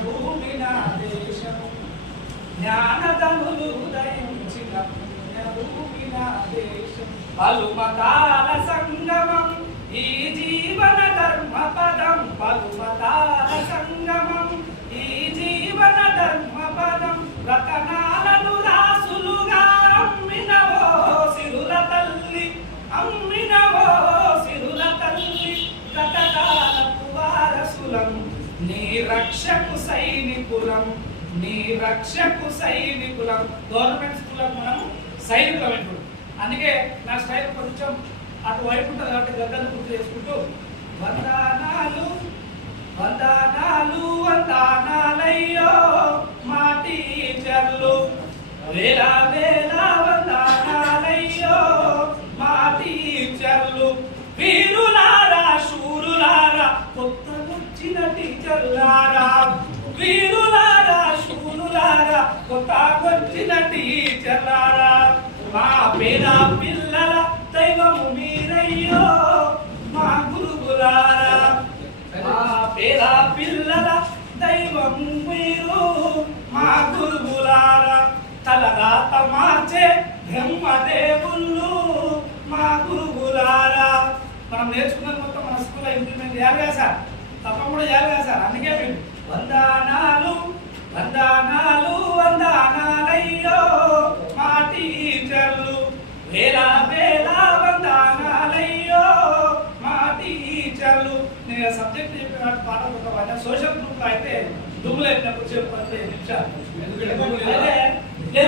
భూమి నా దేశం జ్ఞానధనులు ఉదయించిన పుణ్యభూమి నా దేశం పలు మతాల సంగమం ఈ జీవన ధర్మ పదం పలు మతాల సంగమం ఈ జీవన ధర్మ పదం రతనాలను రాసులుగా అమ్మినవో సిరుల తల్లి అమ్మినవో సిరుల తల్లి కథకాలకు వారసులం నీ రక్షకు సైనికులం నీ రక్షకు సైనికులం గవర్నమెంట్ స్కూళ్ళకు మనం సైనికులం ఇప్పుడు అందుకే నా స్టైల్ కొంచెం అటువైపు ఉంటుంది కాబట్టి గద్దలు గుర్తు చేసుకుంటూ వందనాలు వందనాలు వందనాలయ్యో మా టీచర్లు వేల వేల వందనాలయ్యో మా టీచర్లు వీరులారా శూరులారా కొత్త వచ్చిన టీచర్లారా వీరులారా శూరులారా కొత్త వచ్చిన టీచర్లారా మా పేద పిల్లల దైవము మీరయ్యో మా గురువులారా మా పేద పిల్లల దైవము మీరు మా గురువులారా తలరాత మార్చే బ్రహ్మదేవుళ్ళు మా గురువులారా మనం నేర్చుకున్నది మొత్తం మన స్కూల్లో ఇంప్లిమెంట్ చేయాలి కదా సార్ తప్పకుండా చేయాలి కదా సార్ అందుకే మీరు వందనాలు వందనాలు వందనాలయ్యో మా టీచర్లు వేల వేల వందనాలయ్యో మా టీచర్లు నేను సబ్జెక్ట్ చెప్పిన పాట ఒక సోషల్ గ్రూప్ అయితే దుమ్ములు అయినప్పుడు చెప్పండి నిమిషాలు ఎందుకంటే